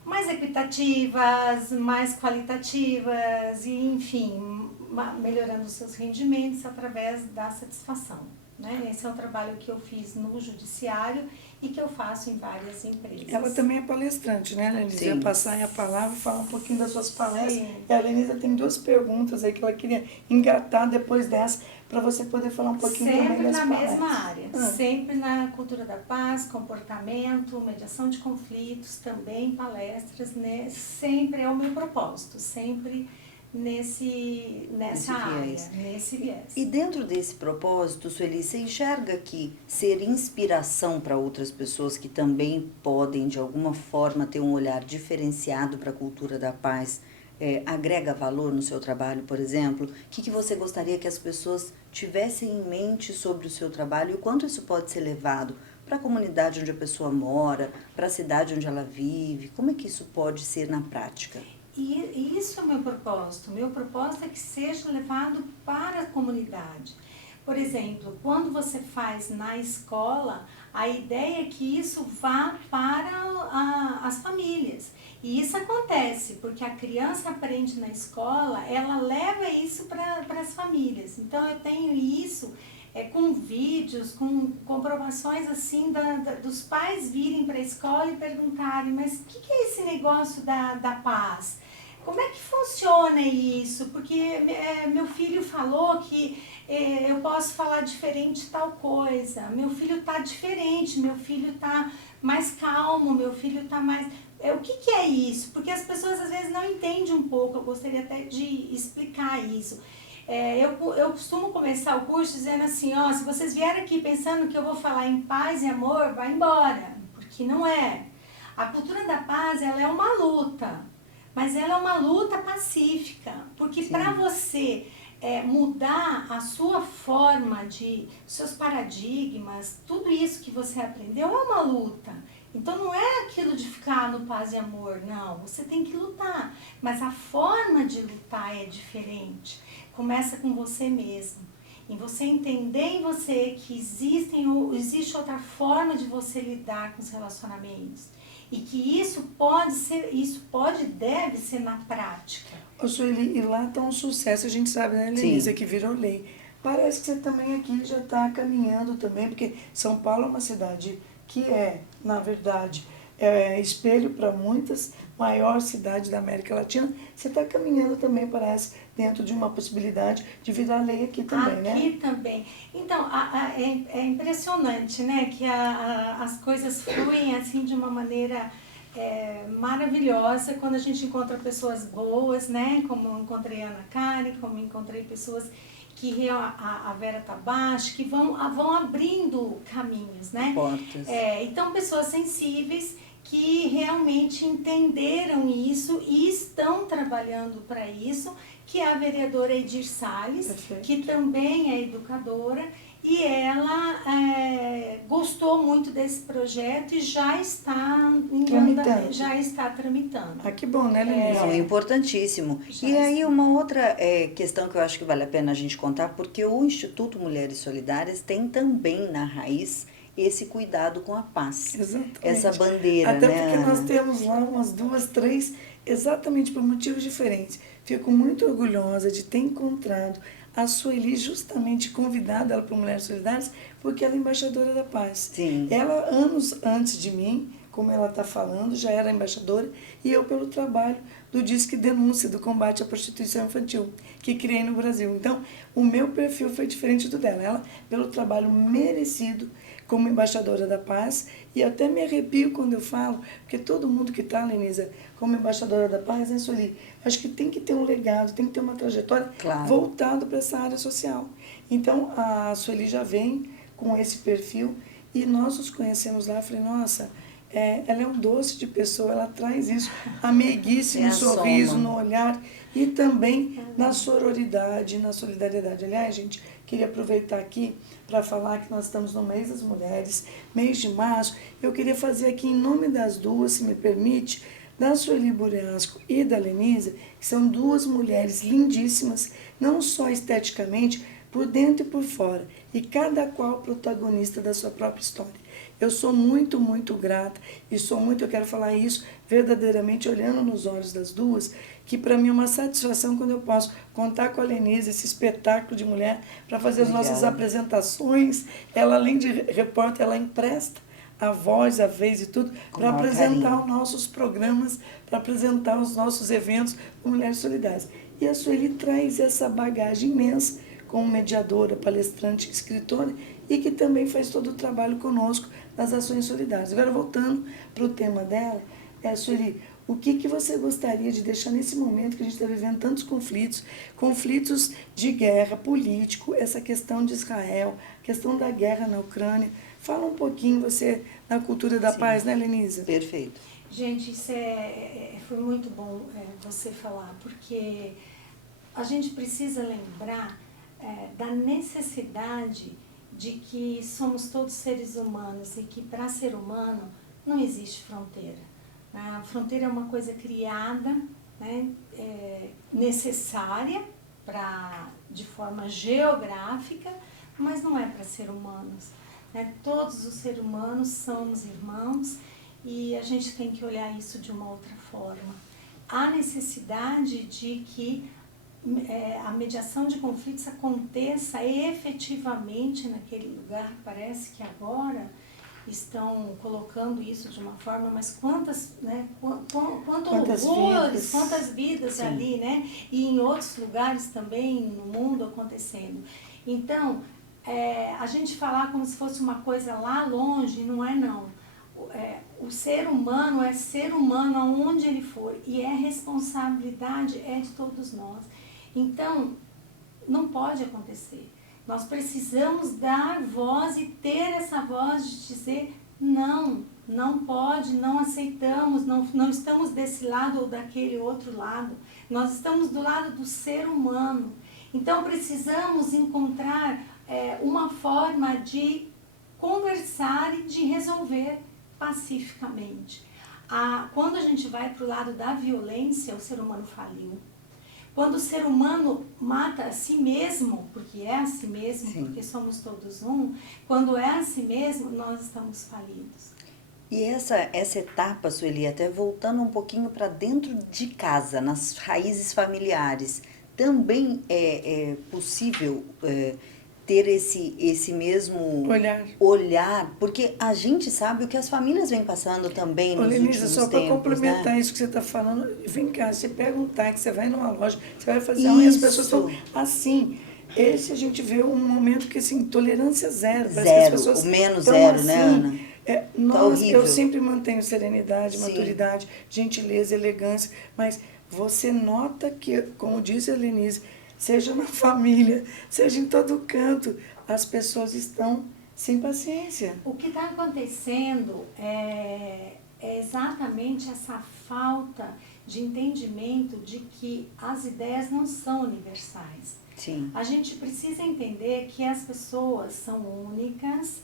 mais equitativas, mais qualitativas, e enfim, melhorando os seus rendimentos através da satisfação. Né? Esse é um trabalho que eu fiz no judiciário e que eu faço em várias empresas. Ela também é palestrante, né, Lenise? Sim. Ia passar a palavra, falar um pouquinho das suas palestras. Sim. E a Lenise tem 2 perguntas aí que ela queria engatar depois dessa, para você poder falar um pouquinho também Sempre das na palestras. mesma área, sempre na cultura da paz, comportamento, mediação de conflitos, também palestras, né? Sempre é o meu propósito, sempre nessa área, nesse viés. E dentro desse propósito, Sueli, você enxerga que ser inspiração para outras pessoas que também podem, de alguma forma, ter um olhar diferenciado para a cultura da paz, agrega valor no seu trabalho, por exemplo? O que você gostaria que as pessoas tivessem em mente sobre o seu trabalho e o quanto isso pode ser levado para a comunidade onde a pessoa mora, para a cidade onde ela vive? Como é que isso pode ser na prática? E isso é o meu propósito. Meu propósito é que seja levado para a comunidade. Por exemplo, quando você faz na escola, a ideia é que isso vá para as famílias. E isso acontece, porque a criança aprende na escola, ela leva isso para as famílias. Então, eu tenho isso com vídeos, com comprovações assim dos pais virem para a escola e perguntarem, mas o que é esse negócio da paz? Como é que funciona isso? Porque meu filho falou que eu posso falar diferente tal coisa. Meu filho está diferente, meu filho está mais calmo, meu filho está mais... O que é isso? Porque as pessoas às vezes não entendem um pouco, eu gostaria até de explicar isso. Eu costumo começar o curso dizendo assim, se vocês vierem aqui pensando que eu vou falar em paz e amor, vai embora, porque não é. A cultura da paz, ela é uma luta. Mas ela é uma luta pacífica, porque para você mudar a sua forma seus paradigmas, tudo isso que você aprendeu é uma luta. Então não é aquilo de ficar no paz e amor, não. Você tem que lutar, mas a forma de lutar é diferente. Começa com você mesmo. em você entender em você que existe outra forma de você lidar com os relacionamentos. E que isso pode e deve ser na prática. Ô, Sueli, e lá está um sucesso, a gente sabe, né, Lenisa, Sim. que virou lei. Parece que você também aqui já está caminhando também, porque São Paulo é uma cidade que é, na verdade, espelho para muitas, maior cidade da América Latina. Você está caminhando também, parece, dentro de uma possibilidade de virar lei aqui também, né? Aqui também. Então, é impressionante, né, que as coisas fluem assim de uma maneira maravilhosa quando a gente encontra pessoas boas, né, como eu encontrei a Ana Karen, como eu encontrei pessoas que a Vera Tabachi, que vão abrindo caminhos, né? Portas. Então, pessoas sensíveis que realmente entenderam isso e estão trabalhando para isso, que é a vereadora Edir Salles, Perfeito. que também é educadora, e ela gostou muito desse projeto e já está tramitando. Ah, que bom, né, Lenisa? Não, é importantíssimo. Já E aí está. uma outra questão que eu acho que vale a pena a gente contar, porque o Instituto Mulheres Solidárias tem também na raiz esse cuidado com a paz. Exatamente. Essa bandeira, Até né, porque nós Ana? temos lá umas 2, 3, exatamente por motivos diferentes. Fico muito orgulhosa de ter encontrado a Sueli justamente convidada ela para Mulheres Solidárias, porque ela é embaixadora da paz. Sim. Ela, anos antes de mim, como ela está falando, já era embaixadora, e eu pelo trabalho do Disque Denúncia, do combate à prostituição infantil, que criei no Brasil. Então, o meu perfil foi diferente do dela. Ela, pelo trabalho merecido como embaixadora da paz, e eu até me arrepio quando eu falo, porque todo mundo que está, Lenisa, como embaixadora da paz, né, Sueli? Acho que tem que ter um legado, tem que ter uma trajetória Claro. voltada para essa área social. Então, a Sueli já vem com esse perfil, e nós nos conhecemos lá, eu falei, nossa, ela é um doce de pessoa, ela traz isso, a meiguice É no a sorriso, soma. no olhar, e também na sororidade, na solidariedade. Aliás, gente, queria aproveitar aqui para falar que nós estamos no mês das mulheres, mês de março. Eu queria fazer aqui em nome das duas, se me permite, da Sueli Buriasco e da Lenisa, que são duas mulheres lindíssimas, não só esteticamente, por dentro e por fora, e cada qual protagonista da sua própria história. Eu sou muito, muito grata, e eu quero falar isso verdadeiramente olhando nos olhos das duas, que para mim é uma satisfação quando eu posso contar com a Lenise, esse espetáculo de mulher, para fazer as nossas Obrigada. apresentações. Ela, além de repórter, ela empresta a voz, a vez e tudo, para maior apresentar carinho. os nossos programas, para apresentar os nossos eventos com Mulheres Solidárias. E a Sueli traz essa bagagem imensa como mediadora, palestrante, escritora, e que também faz todo o trabalho conosco nas ações solidárias. Agora, voltando para o tema dela, Sueli, o que você gostaria de deixar nesse momento que a gente está vivendo tantos conflitos de guerra, político, essa questão de Israel, questão da guerra na Ucrânia. Fala um pouquinho, você, na cultura da Sim. paz, né, Lenisa? Perfeito. Gente, isso foi muito bom você falar, porque a gente precisa lembrar da necessidade de que somos todos seres humanos e que para ser humano não existe fronteira. A fronteira é uma coisa criada, né, necessária de forma geográfica, mas não é para ser humanos. Né? Todos os seres humanos somos irmãos e a gente tem que olhar isso de uma outra forma. Há necessidade de que a mediação de conflitos aconteça efetivamente naquele lugar. Parece que agora estão colocando isso de uma forma, mas quantos horrores, quantas vidas Sim. ali, né? E em outros lugares também no mundo acontecendo. Então, a gente falar como se fosse uma coisa lá longe, não é não. O ser humano é ser humano aonde ele for, e responsabilidade de todos nós. Então, não pode acontecer. Nós precisamos dar voz e ter essa voz de dizer não, não pode, não aceitamos, não estamos desse lado ou daquele outro lado. Nós estamos do lado do ser humano. Então, precisamos encontrar uma forma de conversar e de resolver pacificamente. Quando a gente vai para o lado da violência, o ser humano faliu. Quando o ser humano mata a si mesmo, porque é a si mesmo, Sim. porque somos todos um, quando é a si mesmo, nós estamos falidos. E essa etapa, Sueli, até voltando um pouquinho para dentro de casa, nas raízes familiares, também é possível ter esse mesmo olhar, porque a gente sabe o que as famílias vêm passando também nos Lenise, últimos só para tempos, complementar né? isso que você está falando, vem cá, você pega um táxi, você vai numa loja, você vai fazer unha, as pessoas estão assim. Esse a gente vê um momento que, assim, tolerância zero. Parece que as Zero, pessoas o menos tão zero, assim, né, Ana? Eu horrível. sempre mantenho serenidade, Sim. maturidade, gentileza, elegância, mas você nota que, como disse a Lenise, seja na família, seja em todo canto, as pessoas estão sem paciência. O que está acontecendo é exatamente essa falta de entendimento de que as ideias não são universais. Sim. A gente precisa entender que as pessoas são únicas,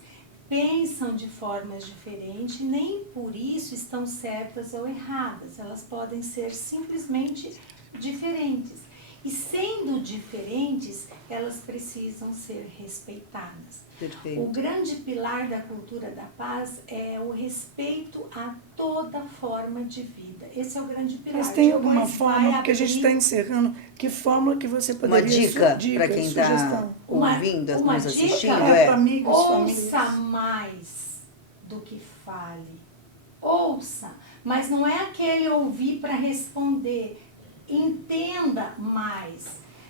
pensam de formas diferentes, nem por isso estão certas ou erradas. Elas podem ser simplesmente diferentes. E sendo diferentes, elas precisam ser respeitadas. Perfeito. O grande pilar da cultura da paz é o respeito a toda forma de vida. Esse é o grande pilar. Mas tem alguma Depois forma, vai porque a gente abrir está encerrando, que forma que você poderia... Uma dica para quem está sugestão. ouvindo, uma nos dica assistindo, para amigos, ouça famílias. mais do que fale. Ouça, mas não é aquele ouvir para responder. Entenda mais.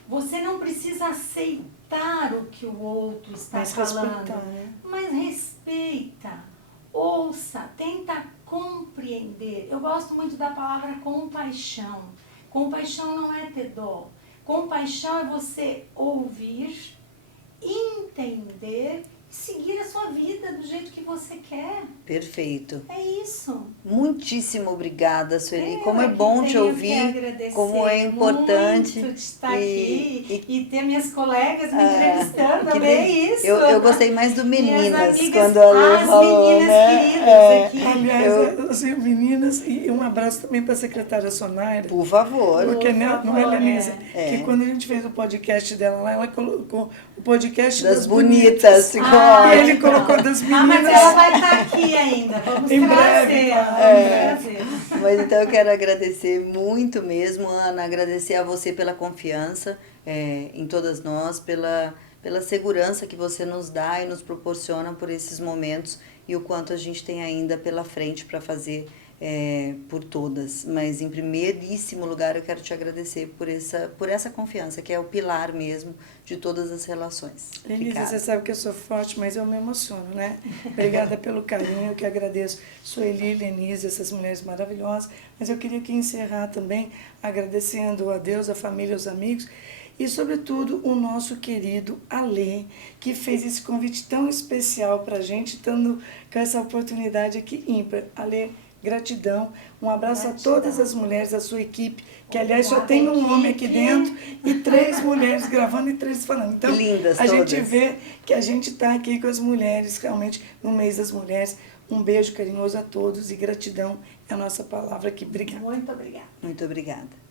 Você não precisa aceitar o que o outro está Mas falando, respeitar, né? mas respeita, ouça, tenta compreender. Eu gosto muito da palavra compaixão. Compaixão não é ter dó. Compaixão é você ouvir, entender e seguir a sua vida do jeito que você quer. Perfeito. É isso. Muitíssimo obrigada, Sueli. Eu Como é que bom te tenho que ouvir, agradecer como é importante. muito de estar aqui e ter minhas colegas me entrevistando, que também isso. Eu gostei mais do Minhas Meninas, amigas, quando a Lê as falou, meninas né? queridas aqui. Aliás, as meninas, e um abraço também para a secretária Sonaira. Por favor. Porque não é, Lenise, É. que quando a gente fez o podcast dela lá, ela colocou o podcast Das das bonitas. ficou E ótimo. ele colocou das Ah, mas meninas. ela vai estar aqui ainda. Vamos Em trazer. breve, Vamos trazer. Mas então eu quero agradecer muito mesmo, Ana, agradecer a você pela confiança em todas nós, pela segurança que você nos dá e nos proporciona por esses momentos e o quanto a gente tem ainda pela frente para fazer por todas. Mas em primeiríssimo lugar eu quero te agradecer por essa confiança, que é o pilar mesmo de todas as relações. Lenise, você sabe que eu sou forte, mas eu me emociono, né? Obrigada pelo carinho, eu que agradeço. Sueli, Lenise, essas mulheres maravilhosas. Mas eu queria aqui encerrar também agradecendo a Deus, a família, os amigos e, sobretudo, o nosso querido Alê, que fez esse convite tão especial para a gente, estando com essa oportunidade aqui ímpar. Alê, gratidão, um abraço a todas as mulheres da sua equipe, que aliás só tem um homem aqui dentro e 3 mulheres gravando e 3 falando. Então, lindas a todas. gente vê que a gente está aqui com as mulheres, realmente no mês das mulheres. Um beijo carinhoso a todos e gratidão é a nossa palavra aqui. Obrigada. Muito obrigada. Muito obrigada.